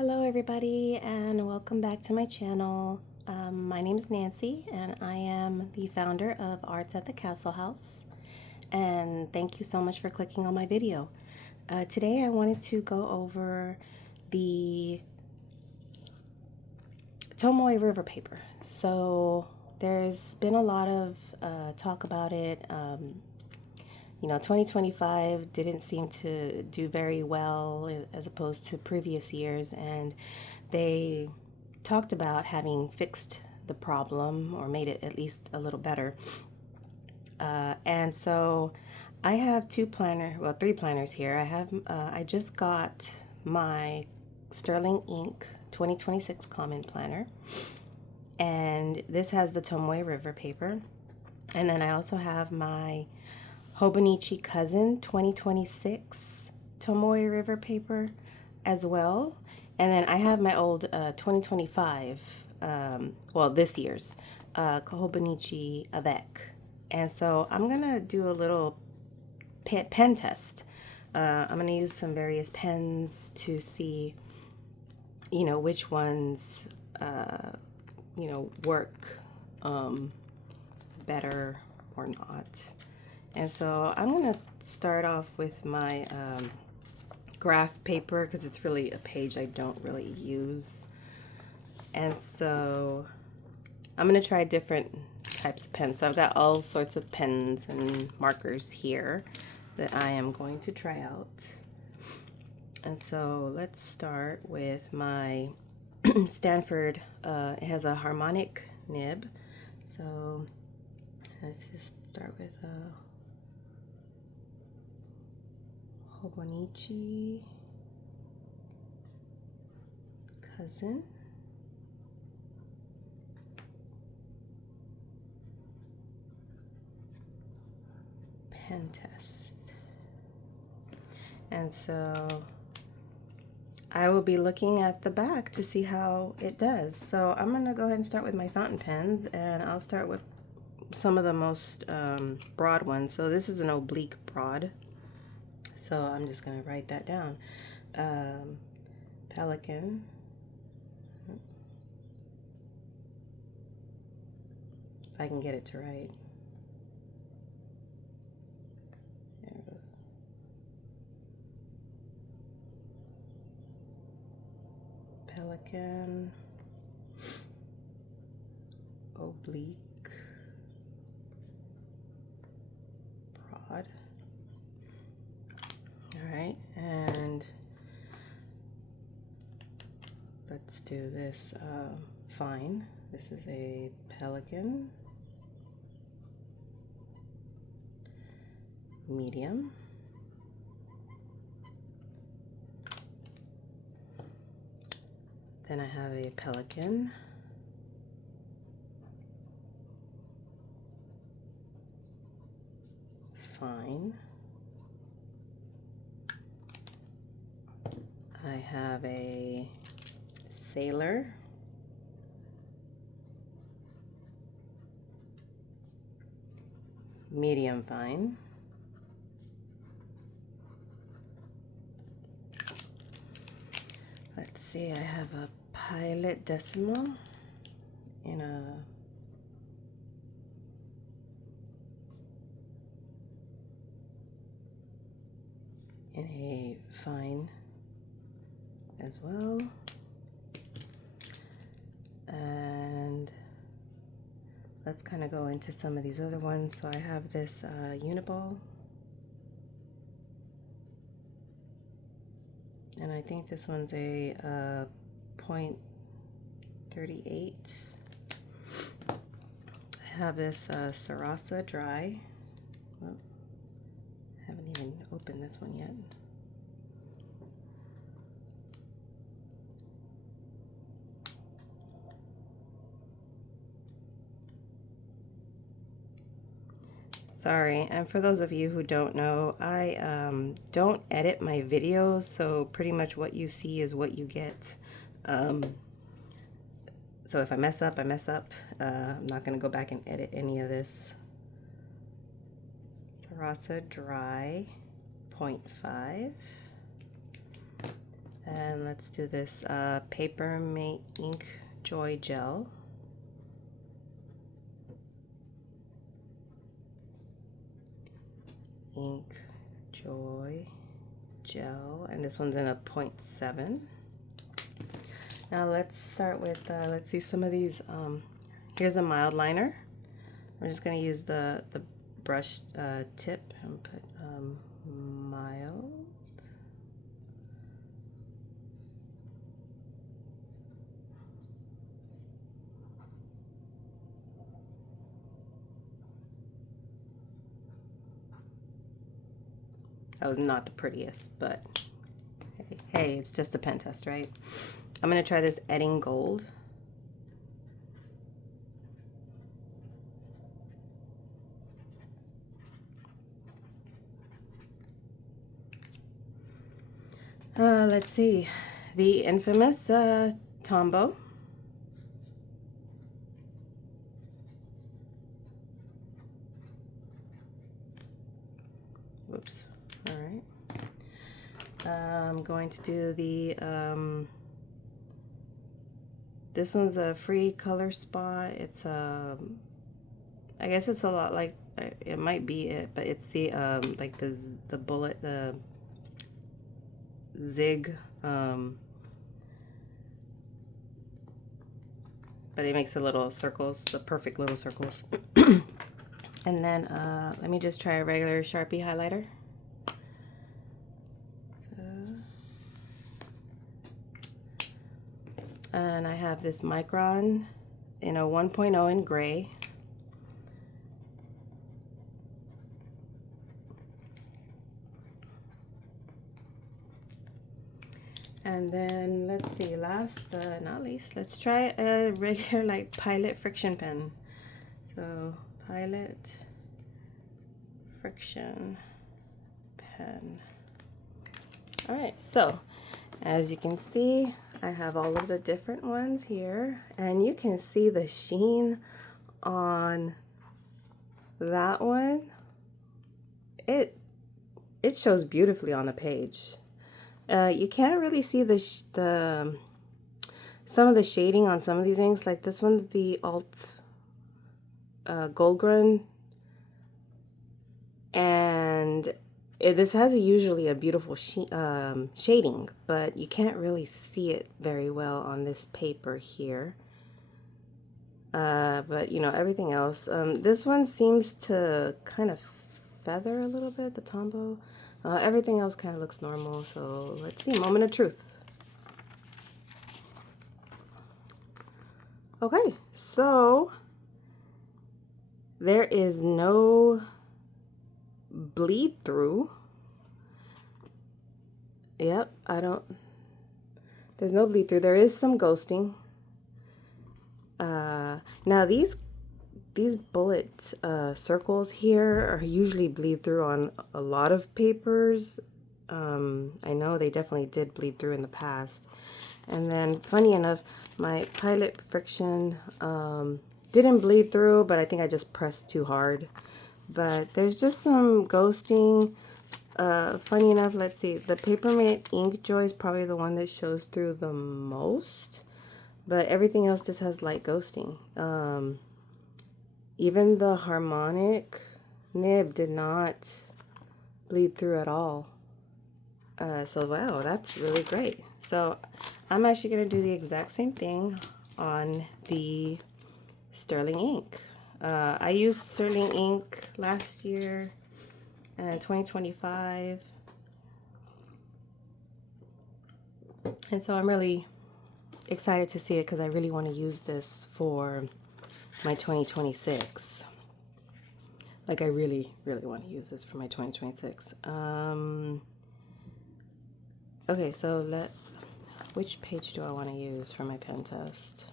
Hello everybody and welcome back to my channel. My name is Nancy and I am the founder of Arts at the Castle House, and thank you so much for clicking on my video. Today I wanted to go over the Tomoe River paper. So there's been a lot of talk about it. 2025 didn't seem to do very well as opposed to previous years, and they talked about having fixed the problem or made it at least a little better. And so I have three planners here. I just got my Sterling Ink 2026 Common Planner, and this has the Tomoe River paper. And then I also have my Hobonichi Cousin 2026 Tomoe River paper as well. And then I have my old 2025, this year's Hobonichi Avec. And so I'm going to do a little pen test. I'm going to use some various pens to see, which ones, work better or not. And so I'm going to start off with my graph paper because it's really a page I don't really use. And so I'm going to try different types of pens. So I've got all sorts of pens and markers here that I am going to try out. And so let's start with my Stanford. It has a harmonic nib. So let's just start with Hobonichi Cousin. Pen test. And so I will be looking at the back to see how it does. So I'm going to go ahead and start with my fountain pens, and I'll start with some of the most broad ones. So this is an oblique broad. So I'm just going to write that down. Pelican. If I can get it to write. There it goes. Pelican. Oblique. Broad. Alright, and let's do this fine. This is a pelican, medium, then I have a pelican, fine, I have a sailor, medium fine, let's see, I have a pilot decimal in a fine as well, and let's kind of go into some of these other ones. So I have this uniball, and I think this one's a .38. I have this Sarasa dry. Well, I haven't even opened this one yet. Sorry, and for those of you who don't know, I don't edit my videos, so pretty much what you see is what you get. So if I mess up, I mess up. I'm not going to go back and edit any of this. Sarasa Dry 0.5. And let's do this Paper Mate Ink Joy Gel. Ink Joy Gel, and this one's in a 0.7. Now let's start with, let's see some of these. Here's a mild liner. We're just going to use the brush tip and put mild. That was not the prettiest, but hey, it's just a pen test, right? I'm going to try this Edding Gold. Let's see, the infamous Tombow. Whoops. All right. I'm going to do the, this one's a free color spot. It's, I guess it's a lot like, it might be it, but it's the, like the bullet, the zig, but it makes the little circles, the perfect little circles. And then let me just try a regular Sharpie highlighter. And I have this Micron in a 1.0 in gray. And then let's see, last but not least, let's try a regular like Pilot friction pen. So Pilot friction pen. All right, so as you can see, I have all of the different ones here, and you can see the sheen on that one. It shows beautifully on the page. You can't really see some of the shading on some of these things. Like this one's the Alt Goldgrun, and this has usually a beautiful shading, but you can't really see it very well on this paper here. But you know, everything else. This one seems to kind of feather a little bit, the Tombow. Everything else kind of looks normal, so let's see, moment of truth. Okay, so there is no bleed through. Yep, there's no bleed through. There is some ghosting. Now these bullet circles here are usually bleed through on a lot of papers. I know they definitely did bleed through in the past. And then funny enough, my Pilot friction didn't bleed through, but I think I just pressed too hard. But there's just some ghosting. Funny enough, let's see, the Paper Mate Ink Joy is probably the one that shows through the most, but everything else just has light ghosting. Even the harmonic nib did not bleed through at all. So wow, that's really great. So I'm actually going to do the exact same thing on the Sterling ink. I used Sterling ink last year in 2025. And so I'm really excited to see it because I really want to use this for my 2026. Like I really, really want to use this for my 2026. Okay, so which page do I want to use for my pen test?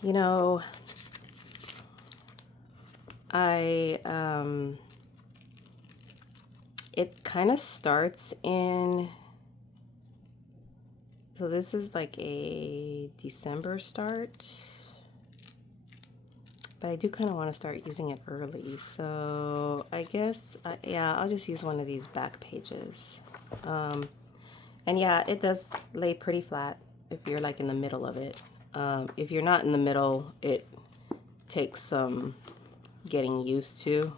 You know, it kind of starts in, so this is like a December start, but I do kind of want to start using it early. So I guess, yeah, I'll just use one of these back pages. And yeah, it does lay pretty flat if you're like in the middle of it. If you're not in the middle, it takes some getting used to.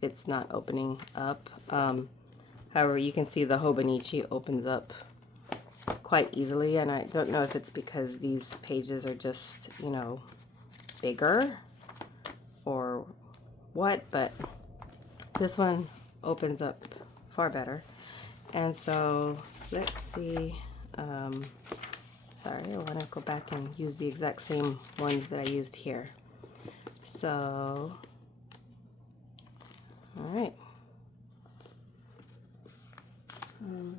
It's not opening up. However, you can see the Hobonichi opens up quite easily, and I don't know if it's because these pages are just, you know, bigger or what, but this one opens up far better. And so let's see. Sorry, I want to go back and use the exact same ones that I used here. So, all right.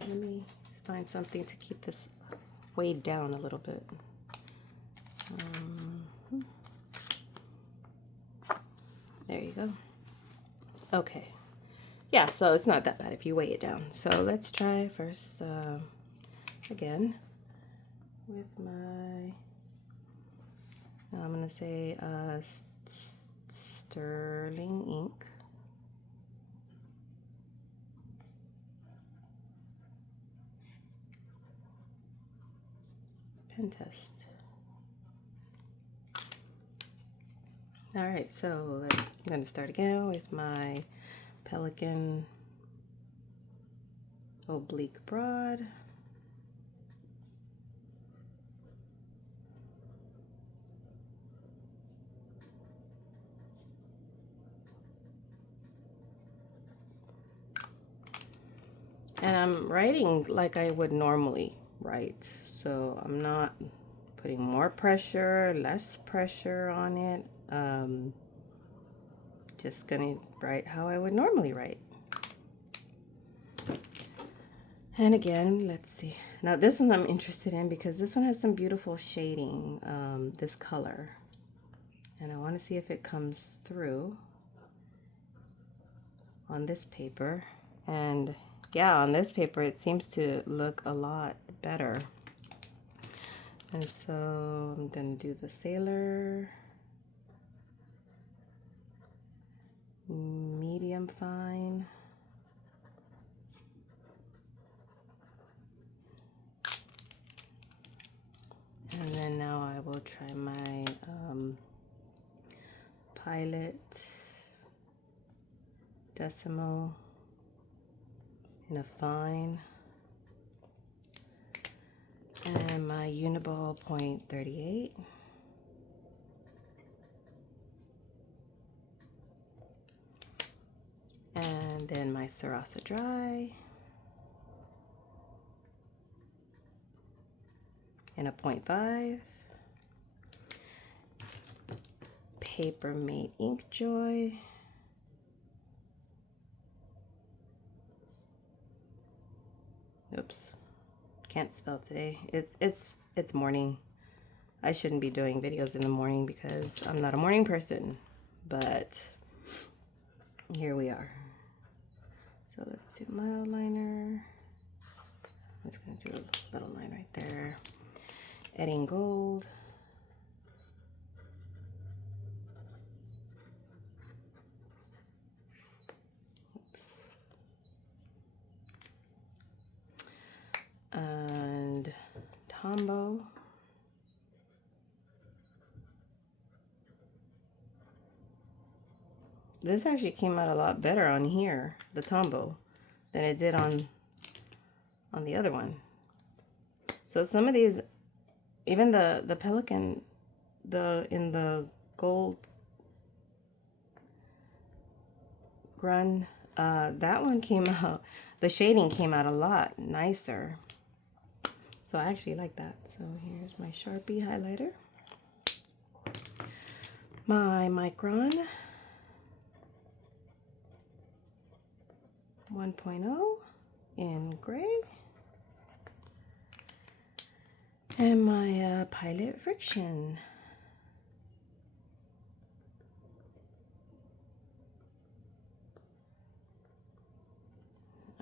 Let me find something to keep this weighed down a little bit. There you go. Okay. Yeah, so it's not that bad if you weigh it down. So let's try first again with my, I'm going to say sterling ink. Pen test. All right, so I'm going to start again with my Pelican Oblique Broad. And I'm writing like I would normally write. So I'm not putting more pressure, less pressure on it. Just gonna write how I would normally write. And again, let's see. Now this one I'm interested in because this one has some beautiful shading, this color. And I want to see if it comes through on this paper. And yeah, on this paper it seems to look a lot better. And so I'm gonna do the sailor, medium fine. And then now I will try my Pilot Decimal in a fine. And my Uniball .38. And then my Sarasa Dry in a .5. Paper Mate Inkjoy. Oops, can't spell today. It's morning. I shouldn't be doing videos in the morning because I'm not a morning person, but here we are. So let's do my outliner. I'm just gonna do a little line right there. Adding gold. And Tombow. This actually came out a lot better on here, the Tombow, than it did on the other one. So some of these, even the Pelican, in the gold grun, that one came out, the shading came out a lot nicer. So I actually like that. So here's my Sharpie highlighter. My Micron 1.0 in gray. And my Pilot Friction.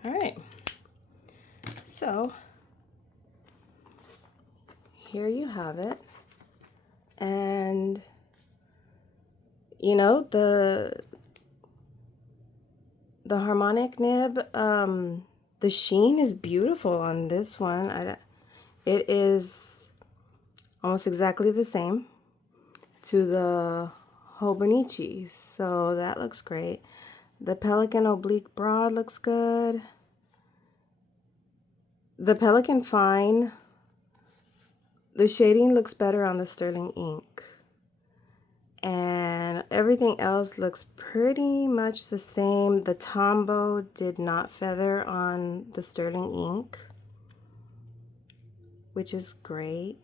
All right. So here you have it. And you know, the harmonic nib, the sheen is beautiful on this one. It is almost exactly the same to the Hobonichi, so that looks great. The Pelican Oblique Broad looks good. The Pelican Fine, the shading looks better on the sterling ink. And everything else looks pretty much the same. The Tombow did not feather on the sterling ink, which is great.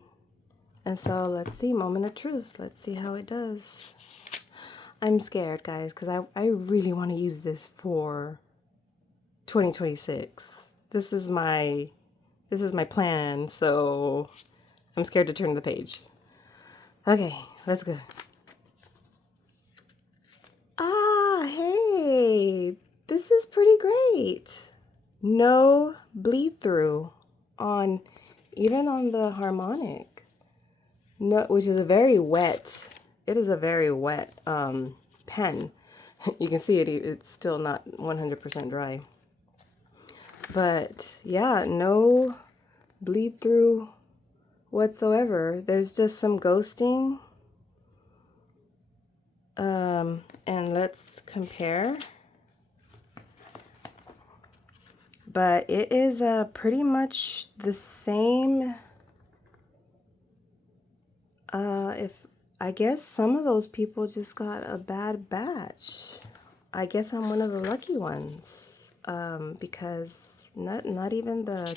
And so let's see, moment of truth. Let's see how it does. I'm scared, guys, because I really want to use this for 2026. This is my plan, so I'm scared to turn the page. Okay, let's go. Ah, hey, this is pretty great. No bleed through on, even on the harmonic. No, which is a very wet, it is a very wet pen. You can see it's still not 100% dry. But yeah, no bleed through whatsoever. There's just some ghosting. And let's compare. But it is pretty much the same. If I guess some of those people just got a bad batch. I guess I'm one of the lucky ones. Because not even the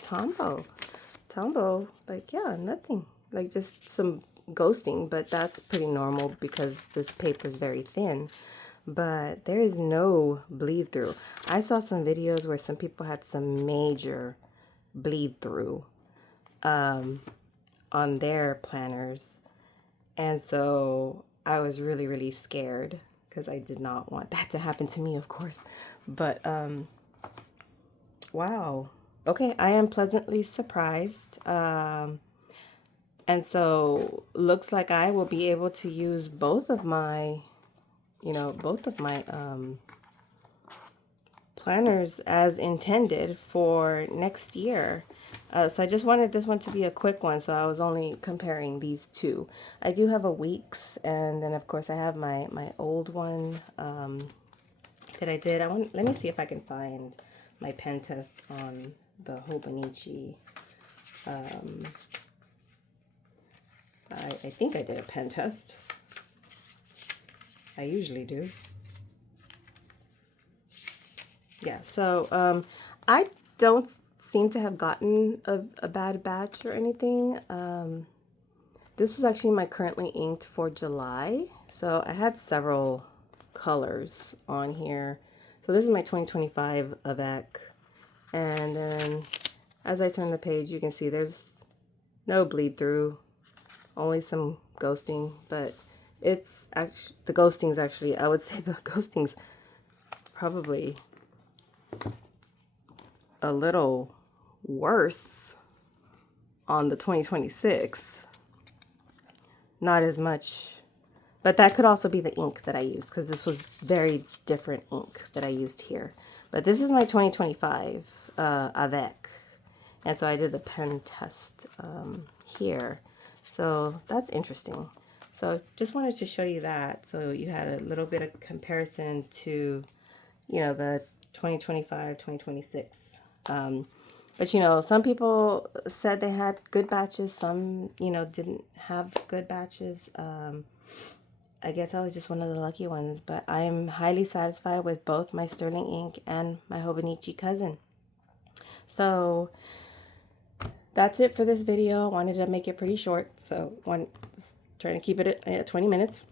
Tombow, like, yeah, nothing. Like, just some ghosting, but that's pretty normal because this paper is very thin. But there is no bleed through. I saw some videos where some people had some major bleed through on their planners. And so I was really, really scared because I did not want that to happen to me, of course. But wow. Okay, I am pleasantly surprised. And so looks like I will be able to use both of my planners as intended for next year. So I just wanted this one to be a quick one, so I was only comparing these two. I do have a Weeks, and then of course I have my old one that I did. Let me see if I can find my pen test on the Hobonichi. I think I did a pen test. I usually do. Yeah, so I don't seem to have gotten a bad batch or anything. This was actually my currently inked for July. So I had several colors on here. So this is my 2025 Avec. And then as I turn the page, you can see there's no bleed through, only some ghosting, but it's actually, the ghosting's actually, I would say the ghosting's probably a little worse on the 2026. Not as much, but that could also be the ink that I used, because this was very different ink that I used here. But this is my 2025 Avec, and so I did the pen test here. So that's interesting. So just wanted to show you that, so you had a little bit of comparison to, you know, the 2025, 2026. But, you know, some people said they had good batches. Some, you know, didn't have good batches. I guess I was just one of the lucky ones. But I am highly satisfied with both my Sterling ink and my Hobonichi Cousin. So that's it for this video. I wanted to make it pretty short. So trying to keep it at 20 minutes.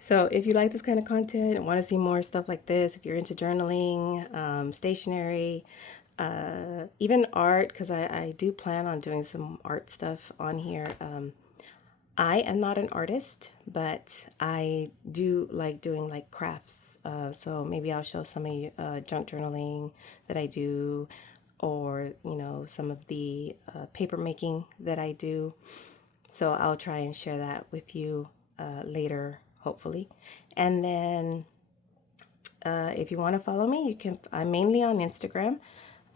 So if you like this kind of content and want to see more stuff like this, if you're into journaling, stationery, even art, because I do plan on doing some art stuff on here. I am not an artist, but I do like doing like crafts. So maybe I'll show some of you junk journaling that I do, or, you know, some of the paper making that I do. So I'll try and share that with you later, hopefully. And then if you want to follow me, you can. I'm mainly on Instagram.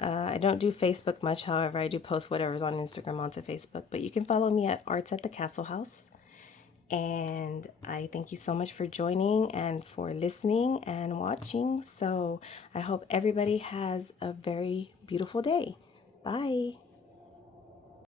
I don't do Facebook much, however, I do post whatever's on Instagram onto Facebook. But you can follow me at Arts at the Castle House. And I thank you so much for joining and for listening and watching. So I hope everybody has a very beautiful day. Bye.